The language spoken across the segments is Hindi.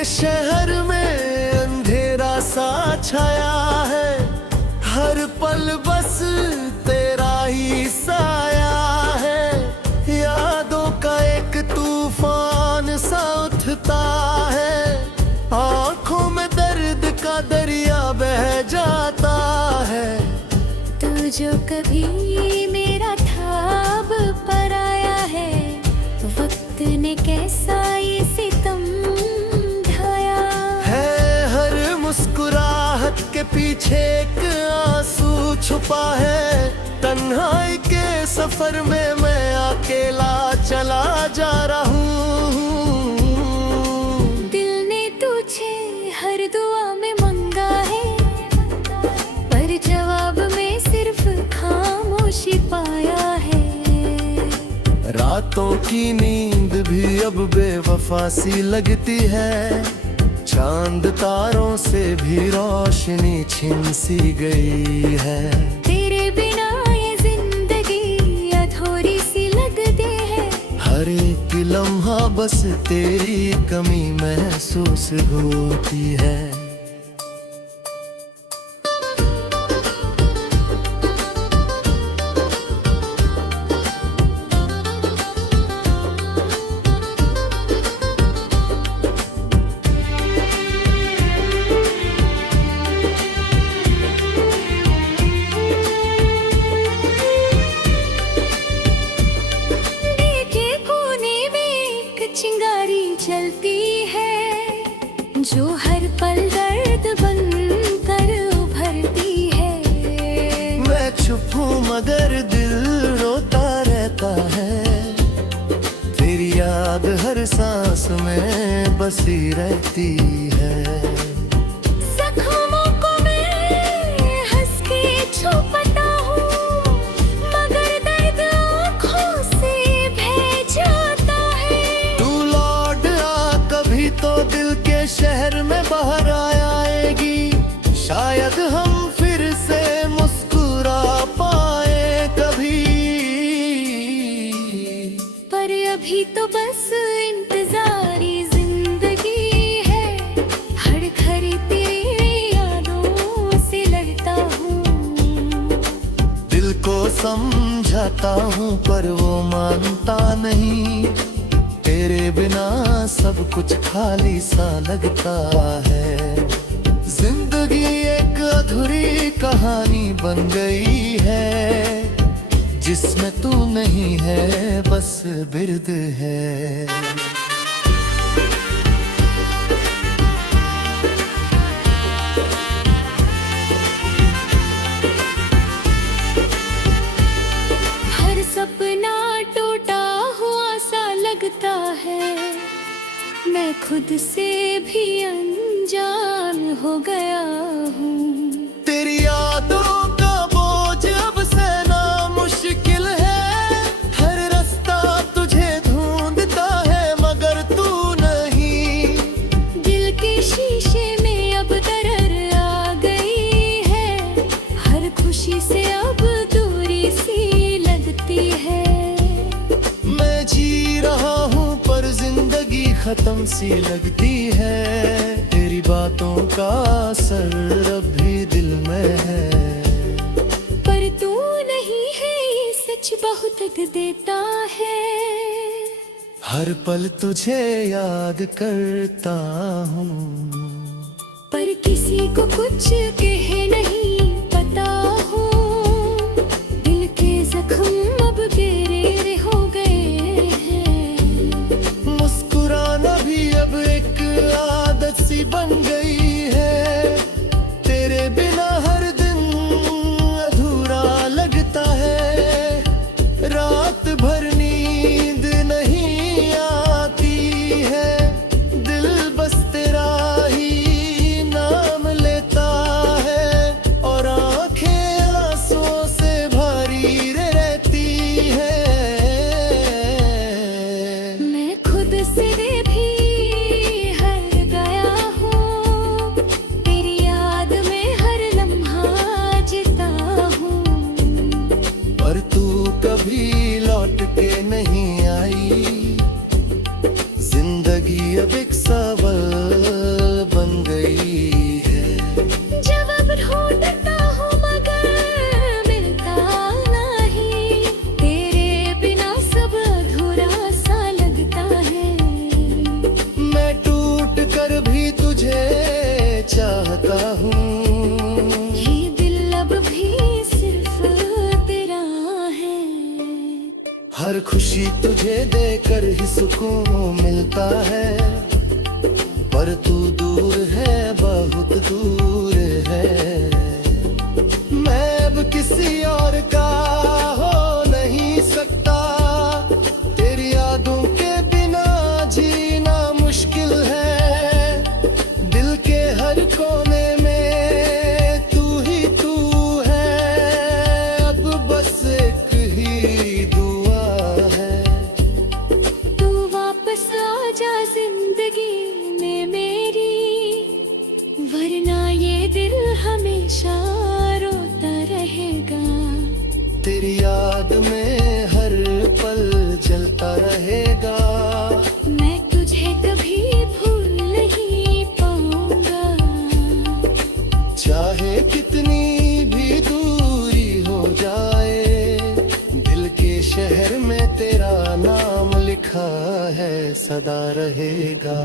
के शहर में अंधेरा सा छाया है, हर पल बस तेरा ही साया है। यादों का एक तूफान सा उठता है, आंखों में दर्द का दरिया बह जाता है। तू जो कभी मेरा था अब पराया है, वक्त ने कैसा ये सितम ढाया है। हर मुस्कुराहट के पीछे एक आंसू छुपा है, तन्हाई के सफर में मैं अकेला चला जा रहा हूँ। दिल ने तुझे हर दुआ में मंगा है, पर जवाब में सिर्फ खामोशी पाया है। रातों की नींद भी अब बेवफा सी लगती है, चांद तारों से भी रोशनी छिन सी गई है। तेरे बिना ये जिंदगी अधूरी सी लगती है, हर एक लम्हा बस तेरी कमी महसूस होती है। चिंगारी चलती है, जो हर पल दर्द बनकर उभरती है। मैं चुप हूँ मगर दिल रोता रहता है, तेरी याद हर सांस में बसी रहती है। जख्मों को मैं हंस के छुपाता हूँ, मगर दर्द आँखों से बह जाता है। तो दिल के शहर में बाहर आएगी, शायद हम फिर से मुस्कुरा पाए कभी। पर अभी तो बस इंतजारी जिंदगी है, हर घड़ी तेरी यादों से लड़ता हूँ। दिल को समझाता हूँ पर वो मानता नहीं, तेरे बिना सब कुछ खाली सा लगता है। जिंदगी एक अधूरी कहानी बन गई है, जिसमें तू नहीं है बस बिर्द है। हर सपना टूटा हुआ सा लगता है, मैं खुद से भी अनजान हो गया हूँ। तेरी यादों का बोझ अब सहना मुश्किल है, हर रास्ता तुझे ढूंढता है मगर तू नहीं। दिल के शीशे में अब दरार आ गई है, हर खुशी से अब दूरी सी लगती है। मैं जी रहा हूँ पर जिंदगी खत्म सी लगती है, तेरी बातों का असर अब भी दिल में है। पर तू नहीं है ये सच बहुत देता है, हर पल तुझे याद करता हूँ। पर किसी को कुछ कह नहीं पता हूँ, दिल के जख्म अब गहरे हो गए हैं। मुस्कुराना भी अब एक आदत सी बन गई है, तेरे बिना हर दिन अधूरा लगता है। रात भर नींद नहीं आती है, दिल बस तेरा ही नाम लेता है, और आंखें आंसुओं से भरी रहती है। मैं खुद से भी हर गया हूँ, तेरी याद में हर लम्हा जीता हूँ। पर तू कभी लौट के नहीं आई, जिंदगी अब एक सवाल तुझे देकर ही सुकून मिलता है, पर तू दूर है, बहुत दूर है। मैं अब किसी और का हो नहीं सकता, तेरी यादों के बिना जीना मुश्किल है। दिल के हर कोने में तू ही तू है, अब बस एक ही दुआ है। तू वापस आ जा जिंदगी में मेरी, वरना ये दिल हमेशा रोता रहेगा। तेरी याद में हर पल जलता रहेगा, मैं तुझे कभी भूल नहीं पाऊंगा। चाहे कितनी भी दूरी हो जाए, दिल के शहर में तेरा नाम लिखा है, सदा रहेगा।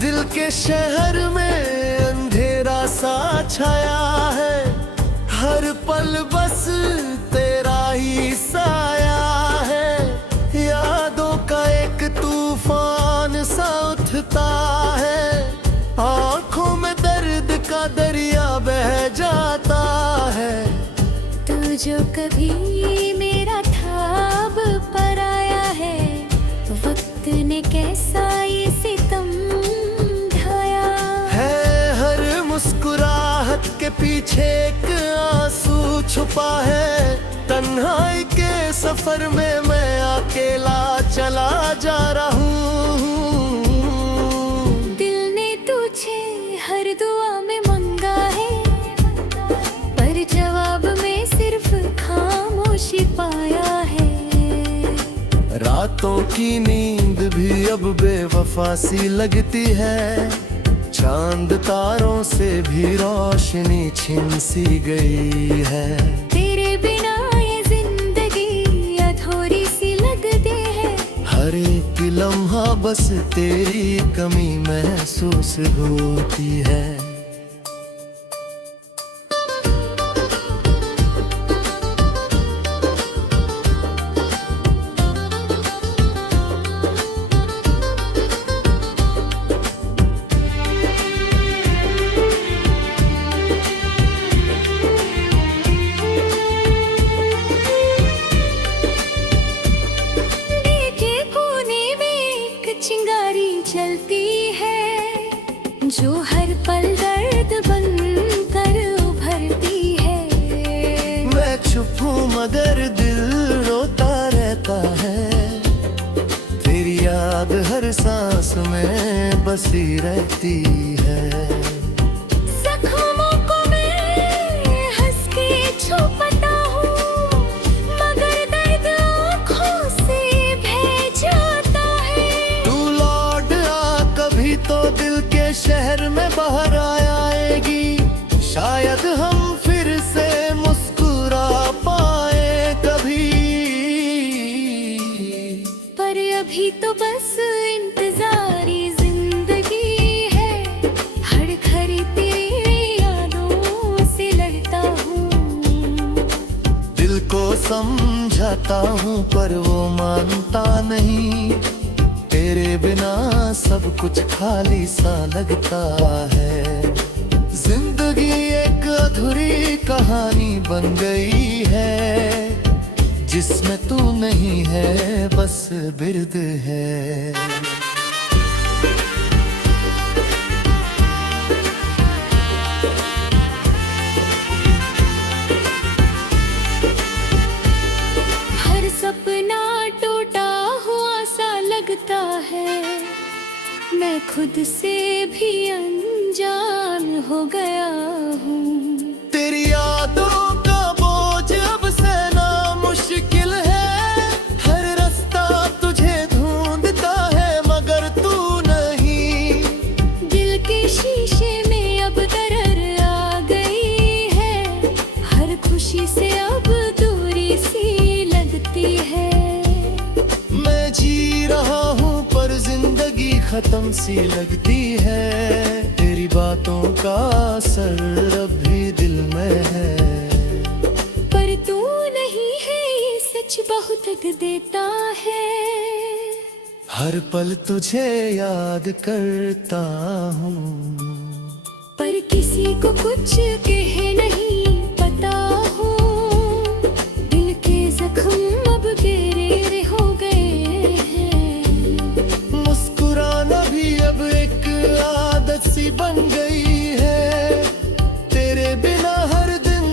दिल के शहर में अंधेरा सा छाया है, हर पल बस तेरा ही साया है। यादों का एक तूफान सा उठता है, आंखों में दर्द का दरिया बह जाता है। तू जो कभी मेरा था अब पराया है, वक्त ने कैसा ये सितम ढाया है। हर मुस्कुराहट के पीछे एक आंसू छुपा है, तन्हाई के सफर में मैं अकेला चला जा रहा हूँ। दिल ने तुझे हर दुआ में मंगा है, पर जवाब में सिर्फ खामोशी पाया है। रातों की नींद भी अब बेवफा सी लगती है, चांद तारों से भी रोशनी छिन सी गई है। तेरे बिना ये जिंदगी अधूरी सी लगती है, हर एक लम्हा बस तेरी कमी महसूस होती है। चिंगारी जलती है, जो हर पल दर्द बनकर उभरती है। मैं चुप हूँ मगर दिल रोता रहता है, तेरी याद हर सांस में बसी रहती है। जख्मों को मैं हंस के छुपाता हूँ, मगर दर्द आँखों से बह जाता है। तू लौट आ कभी तो दिल के शहर में बाहर आएगी, शायद हम फिर से मुस्कुरा पाए कभी। पर अभी तो बस इंतजारी जिंदगी है, हर घड़ी तेरी यादों से लड़ता हूँ। दिल को समझाता हूँ पर वो मानता नहीं, तेरे बिना सब कुछ खाली सा लगता है। जिंदगी एक अधूरी कहानी बन गई है, जिसमें तू नहीं है बस बिर्द है। हर सपना टूटा हुआ सा लगता है, मैं खुद से भी अनजान हो गया हूँ। तेरी यादों का बोझ अब सहना मुश्किल है। हर रास्ता तुझे ढूंढता है मगर तू नहीं। दिल के शीशे में अब दरार आ गई है। हर खुशी से अब दूरी सी लगती है। मैं जी रहा हूँ पर जिंदगी खत्म सी लगती है। तेरी बातों का असर अब भी दिल में है। पर तू नहीं है ये सच बहुत देता है। हर पल तुझे याद करता हूँ। पर किसी को कुछ कह नहीं पता हो। दिल के जख्म अब गहरे हो गए हैं। मुस्कुराना भी अब एक आदत सी बन गई है। तेरे बिना हर दिन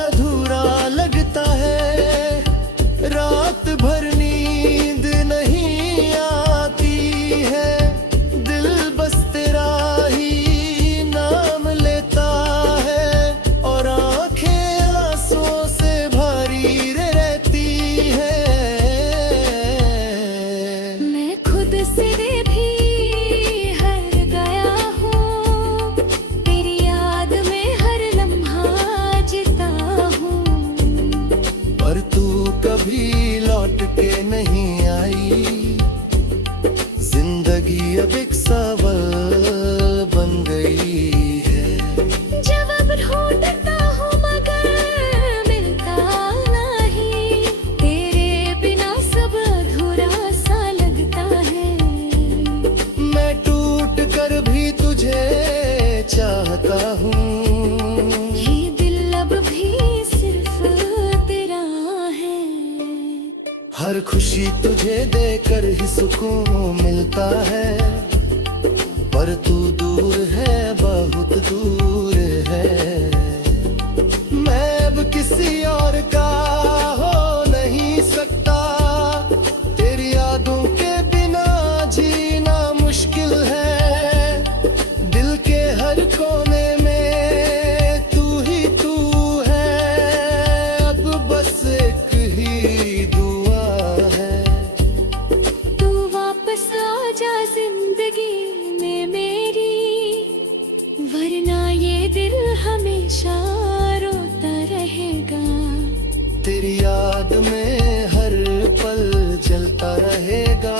अधूरा लगता है। रात भर नींद नहीं आती है। दिल बस तेरा ही नाम लेता है। और आंखें आंसुओं से भरी रहती है। मैं खुद से भी हार गया हूँ। तेरी याद में हर लम्हा जीता हूँ। पर तू कभी लौट के नहीं आई। जिंदगी अब एक सवाल बन गई है। जवाब ढूंढता हूँ मगर मिलता नहीं। तेरे बिना सब अधूरा सा लगता है। मैं टूट कर भी तुझे चाहता हूँ। ये दिल अब भी सिर्फ तेरा है। हर खुशी तुझे देकर ही सुकून मिलता है। पर तू दूर है बहुत दूर है। मैं अब किसी और का हो नहीं सकता। तेरी यादों के बिना जीना मुश्किल है। दिल के हर कोने में तू ही तू है। अब बस एक ही दुआ है। तू वापस आ जा जिंदगी में मेरी। वरना ये दिल हमेशा रोता रहेगा। तेरी याद में हर पल जलता रहेगा।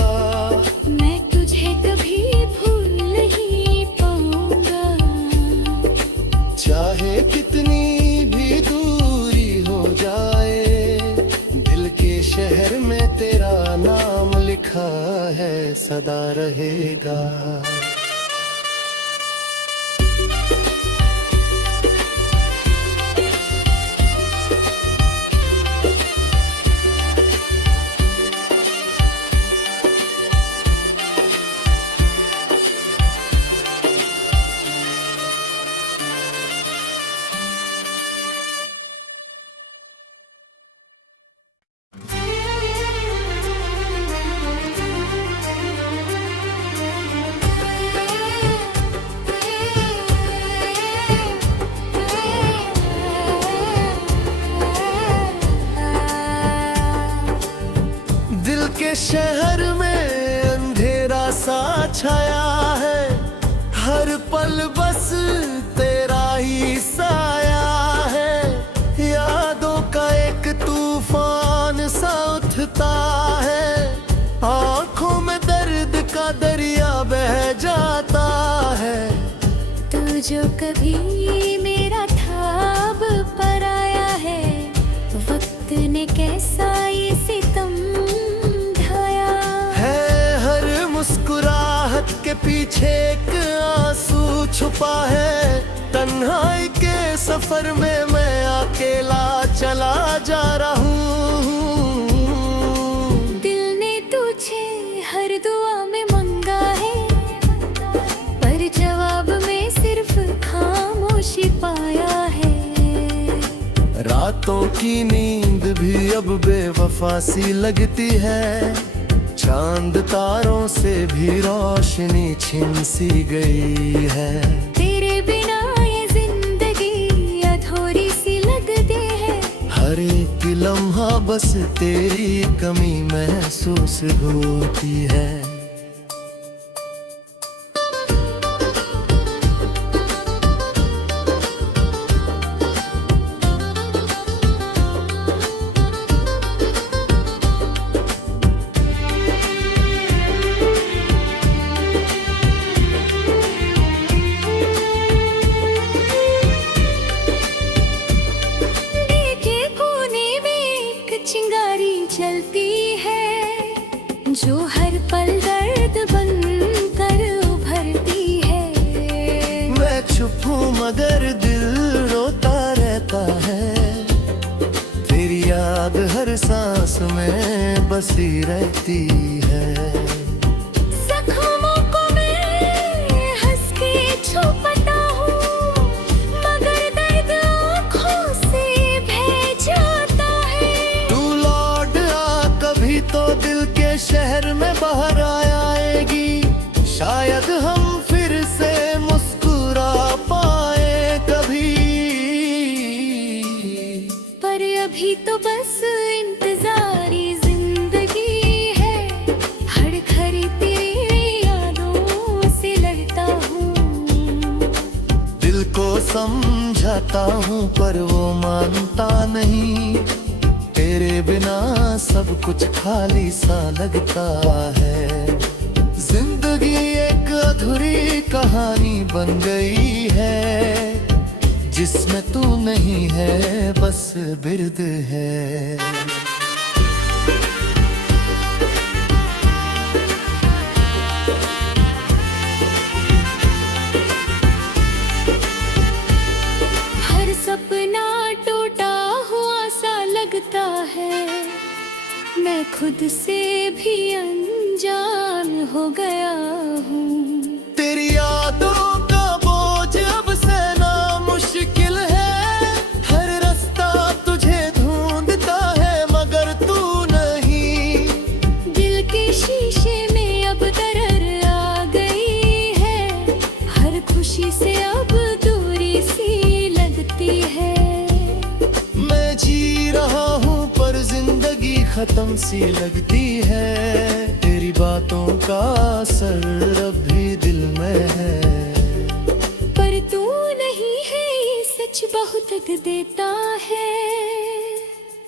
मैं तुझे कभी भूल नहीं पाऊंगा। चाहे कितनी भी दूरी हो जाए। दिल के शहर में तेरा नाम लिखा है सदा रहेगा। दिल के शहर में अंधेरा सा छाया है। हर पल बस तेरा ही साया है। यादों का एक तूफान सा उठता है। आंखों में दर्द का दरिया बह जाता है। तू जो कभी मेरा था अब पराया है। वक्त ने कैसा ये सितम ढाया है। हर मुस्कुराहट के पीछे एक आंसू छुपा है। तन्हाई के सफर में मैं अकेला चला जा रहा हूँ। दिल ने तुझे हर दुआ में मंगा है। पर जवाब में सिर्फ खामोशी पाया है। रातों की नींद भी अब बेवफा सी लगती है। चांद तारों से भी रोशनी छिन सी गई है। तेरे बिना ये जिंदगी अधूरी सी लगती है। हर एक लम्हा बस तेरी कमी महसूस होती है। चिंगारी चलती है जो हर पल दर्द बनकर उभरती है। मैं चुप हूँ मगर दिल रोता रहता है। तेरी याद हर सांस में बसी रहती है। जख्मों को मैं हंस के छुपाता हूँ मगर दर्द आँखों से बह जाता है। तो दिल के शहर में बाहर आएगी। शायद हम फिर से मुस्कुरा पाए कभी। पर अभी तो बस इंतजारी जिंदगी है। हर घड़ी तेरी यादों से लड़ता हूँ। दिल को समझाता हूँ पर वो मानता नहीं। तेरे बिना सब कुछ खाली सा लगता है। जिंदगी एक अधूरी कहानी बन गई है जिसमें तू नहीं है बस बिर्द है। हर सपना टूटा हुआ सा लगता है। मैं खुद से भी अनजान हो गया हूँ। तेरी यादों का बोझ अब सहना मुश्किल है। हर रास्ता तुझे ढूंढता है मगर तू नहीं। दिल के शीशे में अब दरार आ गई है। हर खुशी से अब दूरी सी लगती है। मैं जी रहा हूँ पर जिंदगी खत्म सी लगती है। तेरी बातों का असर अब भी दिल में है। पर तू नहीं है ये सच बहुत देता है।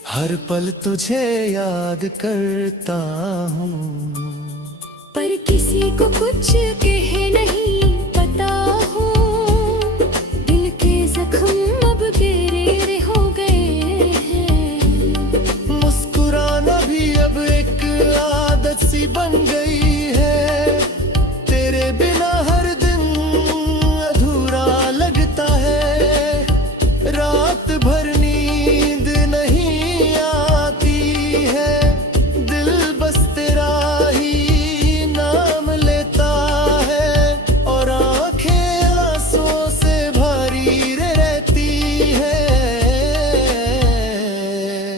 हर पल तुझे याद करता हूँ पर किसी को कुछ कह नहीं पता हूँ। दिल के जख्म अब गहरे हो गए हैं। मुस्कुराना भी अब एक आदत सी बन गई है। तेरे बिना हर दिन अधूरा लगता है। रात भर नींद नहीं आती है। दिल बस तेरा ही नाम लेता है और आंखें आंसुओं से भरी रहती है।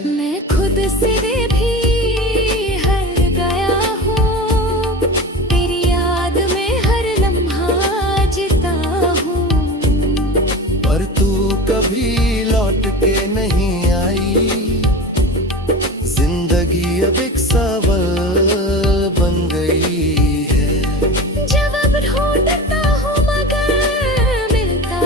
मैं खुद से भी हर गया हूँ। तेरी याद में हर लम्हा जीता हूँ। पर तू कभी लौट के नहीं आई। जिंदगी अब एक सवाल बन गई है। जवाब ढूंढता हूँ मगर मिलता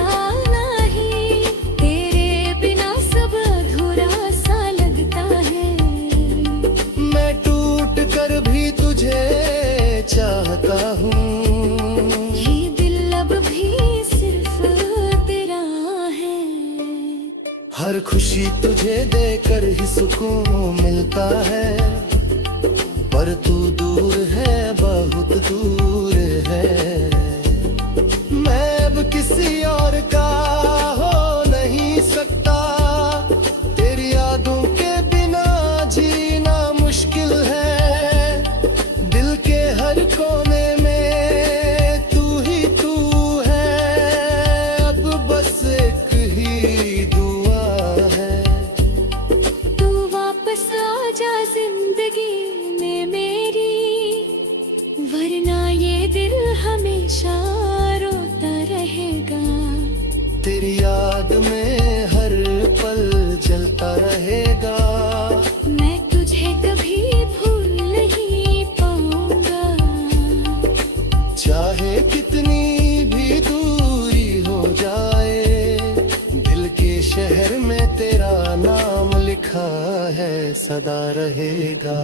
नहीं। तेरे बिना सब अधूरा सा लगता है। मैं टूट कर भी तुझे चाहता हूँ। ये दिल अब भी सिर्फ तेरा है। हर खुशी तुझे देकर ही सुकून मिलता है। पर तू दूर है बहुत दूर है। मैं अब किसी और का हो नहीं सकता। तेरी यादों के बिना जीना मुश्किल है। दिल के हर कोने में तू ही तू है। अब बस एक ही दुआ है। तू वापस आ जा जिंदगी में मेरी। याद में हर पल जलता रहेगा। मैं तुझे कभी भूल नहीं पाऊंगा। चाहे कितनी भी दूरी हो जाए, दिल के शहर में तेरा नाम लिखा है, सदा रहेगा।